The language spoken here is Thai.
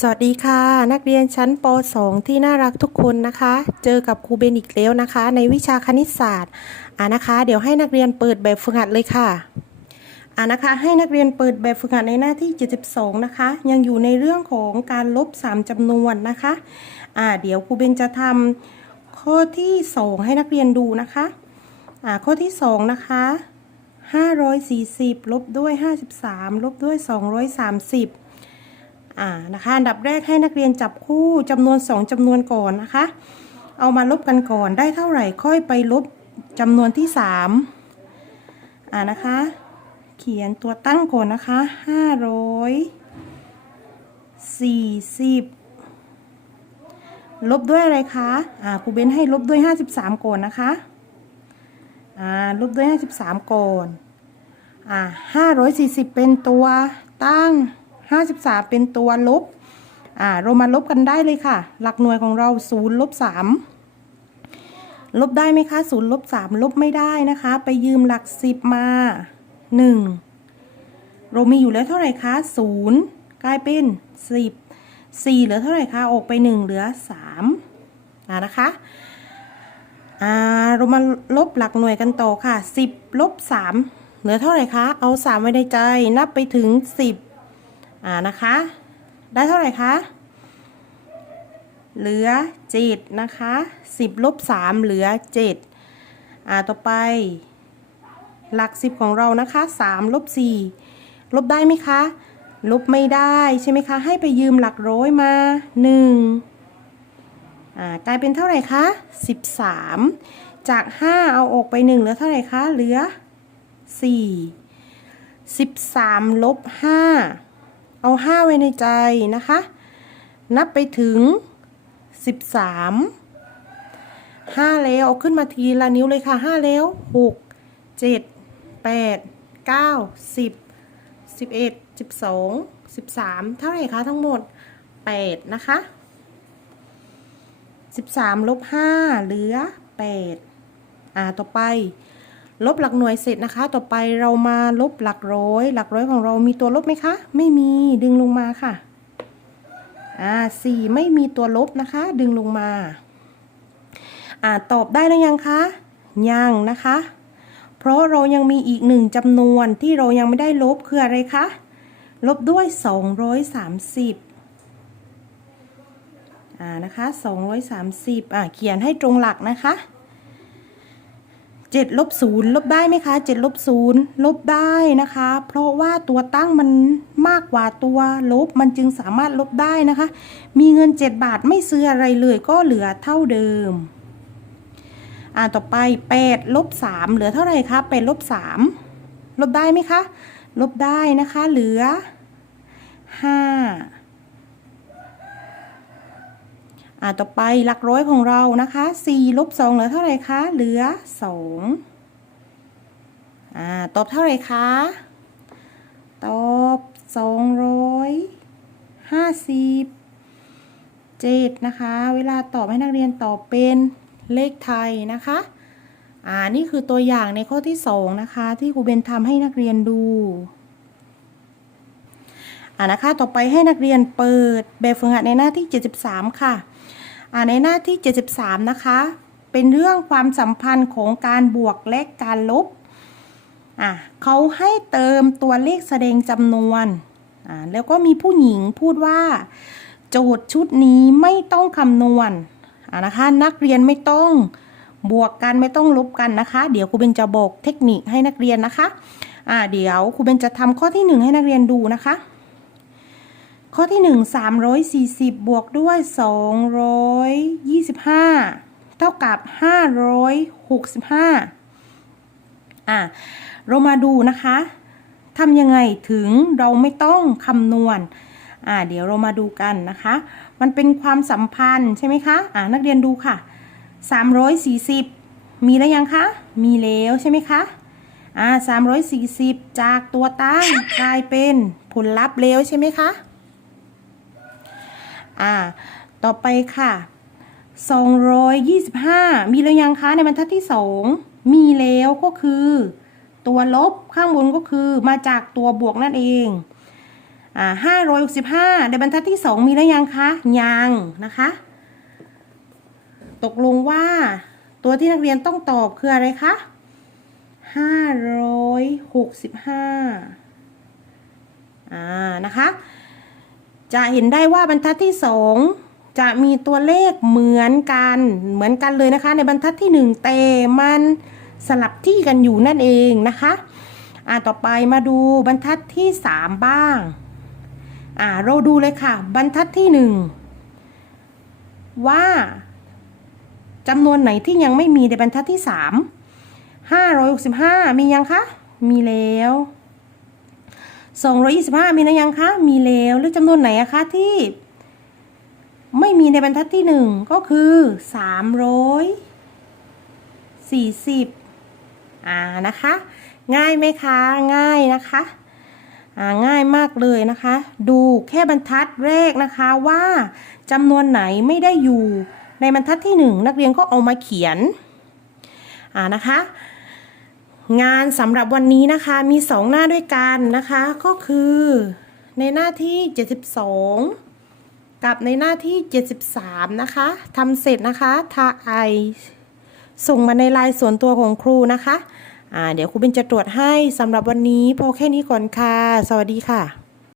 สวัสดีค่ะ นักเรียนชั้นป .2 ที่น่ารักทุกคนนะคะ เจอกับครูเบนอีกแล้วนะคะ ในวิชาคณิตศาสตร์อ่านะคะ เดี๋ยวให้นักเรียนเปิดแบบฝึกหัดเลยค่ะอ่านะคะ ให้นักเรียนเปิดแบบฝึกหัดในหน้าที่ 72 นะคะ ยังอยู่ในเรื่องของการลบ 3จำนวนนะคะอ่าเดี๋ยวครูเบนจะทำข้อที่ 2 ให้นักเรียนดูนะคะอ่าข้อที่ 2 นะคะ 540 ลบด้วย 53 ลบด้วย 230 อ่านะคะอันดับแรกให้นักเรียนจับคู่จำนวน 2จำนวนก่อนนะคะ เอามาลบกันก่อนได้เท่าไหร่ค่อยไปลบจำนวนที่ 3 อ่านะคะ เขียนตัวตั้งก่อนนะคะ 540ลบด้วยอะไรคะ อ่าครูเบนให้ลบด้วย 53 ก่อนนะคะ อ่า ลบด้วย 53 ก่อน อ่า540 เป็นตัวตั้ง 53 เป็นตัวลบอ่าเรามาลบกันได้เลยค่ะ หลักหน่วยของเรา0ลบ3ลบได้ไหมคะ0ลบ3ลบไม่ได้นะคะ ไปยืมหลัก 10 มา 1 เรามีอยู่แล้วเท่าไหร่คะ0กลายเป็น 10 4 เหลือเท่าไหร่คะ ออกไป 1 เหลือ3อ่านะคะเรามาลบหลักหน่วยกันต่อค่ะ 10ลบ3เหลือเท่าไหร่คะ เอา 3 ไว้ในใจ นับไปถึง 10 อ่านะคะ ได้เท่าไหร่คะเหลือเจ็ดนะคะสิบลบสามเหลือเจ็ดอ่าต่อไป หลักสิบของเรานะคะสามลบสี่ลบได้ไหมคะ ลบไม่ได้ใช่ไหมคะ ให้ไปยืมหลักร้อยมาหนึ่งอ่ากลายเป็นเท่าไหร่คะสิบสามจากห้าเอาออกไปหนึ่งเหลือเท่าไหร่คะเหลือสี่สิบสามลบห้า เอาห้าไว้ในใจนะคะ นับไปถึงสิบสามห้าแล้ว เอาขึ้นมาทีละนิ้วเลยค่ะห้าแล้วหกเจ็ดแปดเก้าสิบสิบเอ็ดสิบสองสิบสามเท่าไหร่คะทั้งหมดแปดนะคะสิบสามลบห้าเหลือแปดอ่า ต่อไป ลบหลักหน่วยเสร็จนะคะ ต่อไปเรามาลบหลักร้อย หลักร้อยของเรามีตัวลบไหมคะ ไม่มีดึงลงมาค่ะ อ่าสี่ไม่มีตัวลบนะคะ ดึงลงมา อ่าตอบได้แล้วยังคะ ยังนะคะ เพราะเรายังมีอีกหนึ่งจำนวนที่เรายังไม่ได้ลบคืออะไรคะ ลบด้วย 230อ่านะคะ230อ่าเขียนให้ตรงหลักนะคะ 7ลบ0ลบได้ไหมคะ7ลบ0ลบได้นะคะ เพราะว่าตัวตั้งมันมากกว่าตัวลบมันจึงสามารถลบได้นะคะ มีเงิน 7 บาทไม่ซื้ออะไรเลยก็เหลือเท่าเดิม อ่าต่อไป8ลบ3เหลือเท่าไหร่คะ8ลบ3ลบได้ไหมคะ ลบได้นะคะ เหลือ 5 อ่าต่อไปหลักร้อยของเรานะคะ4ลบ2เหลือเท่าไหร่คะ เหลือ2อ่าตอบเท่าไหร่คะ ตอบ250เจ็ดนะคะ เวลาตอบให้นักเรียนตอบเป็นเลขไทยนะคะ อ่า นี่คือตัวอย่างในข้อที่ 2 นะคะ ที่ครูเบนทำให้นักเรียนดูอ่านะคะ ต่อไปให้นักเรียนเปิดแบบฝึกหัดในหน้าที่ 73 ค่ะ ในหน้าที่ 73 นะคะ เป็นเรื่องความสัมพันธ์ของการบวกและการลบอ่าเขาให้เติมตัวเลขแสดงจำนวนอ่าแล้วก็มีผู้หญิงพูดว่า โจทย์ชุดนี้ไม่ต้องคำนวณอ่านะคะนักเรียนไม่ต้องบวกกันไม่ต้องลบกันนะคะ เดี๋ยวครูเบนจะบอกเทคนิคให้นักเรียนนะคะอ่าเดี๋ยวครูเบนจะทำข้อที่ 1 ให้นักเรียนดูนะคะ ข้อที่ 1 340 บวกด้วย 225 เท่ากับ 565 อะ เรามาดูนะคะทำยังไงถึงเราไม่ต้องคำนวณ อ่า เดี๋ยวเรามาดูกันนะคะ มันเป็นความสัมพันธ์ใช่ไหมคะ อ่า นักเรียนดูค่ะ 340 มีแล้วยังคะ มีแล้วใช่ไหมคะ อ่า340 จากตัวตั้งกลายเป็นผลลัพธ์แล้วใช่ไหมคะ อ่า ต่อไปค่ะ 225 มีแล้วยังคะในบรรทัดที่ 2 มีแล้วก็คือ ตัวลบข้างบนก็คือมาจากตัวบวกนั่นเองอ่าห้าร้อยหกสิบห้าในบรรทัดที่สองมีแล้วยังคะ ยังนะคะ ตกลงว่าตัวที่นักเรียนต้องตอบคืออะไรคะห้าร้อยหกสิบห้าอ่านะคะ จะเห็นได้ว่าบรรทัดที่สองจะมีตัวเลขเหมือนกันเหมือนกันเลยนะคะ ในบรรทัดที่หนึ่งแต่มันสลับที่กันอยู่นั่นเองนะคะอ่าต่อไปมาดูบรรทัดที่สามบ้างอ่าเราดูเลยค่ะ บรรทัดที่หนึ่งว่าจำนวนไหนที่ยังไม่มีในบรรทัดที่สามห้าร้อยหกสิบห้ามียังคะ มีแล้ว 225 มีนะยังคะมีแล้วหรือจำนวนไหนอะคะที่ ไม่มีในบรรทัดที่หนึ่งก็คือ 340 อ่านะคะ ง่ายไหมคะง่ายนะคะอ่าง่ายมากเลยนะคะ ดูแค่บรรทัดแรกนะคะว่าจำนวนไหนไม่ได้อยู่ในบรรทัดที่หนึ่งนักเรียนก็เอามาเขียนอ่านะคะ งานสำหรับวันนี้นะคะมีสองหน้าด้วยกันนะคะ ก็คือในหน้าที่ 72 กับในหน้าที่ 73 นะคะทำเสร็จนะคะทาไอส่งมาในไลน์ส่วนตัวของครูนะคะ อ่า เดี๋ยวครูเป็นจะตรวจให้สำหรับวันนี้พอแค่นี้ก่อนค่ะ สวัสดีค่ะ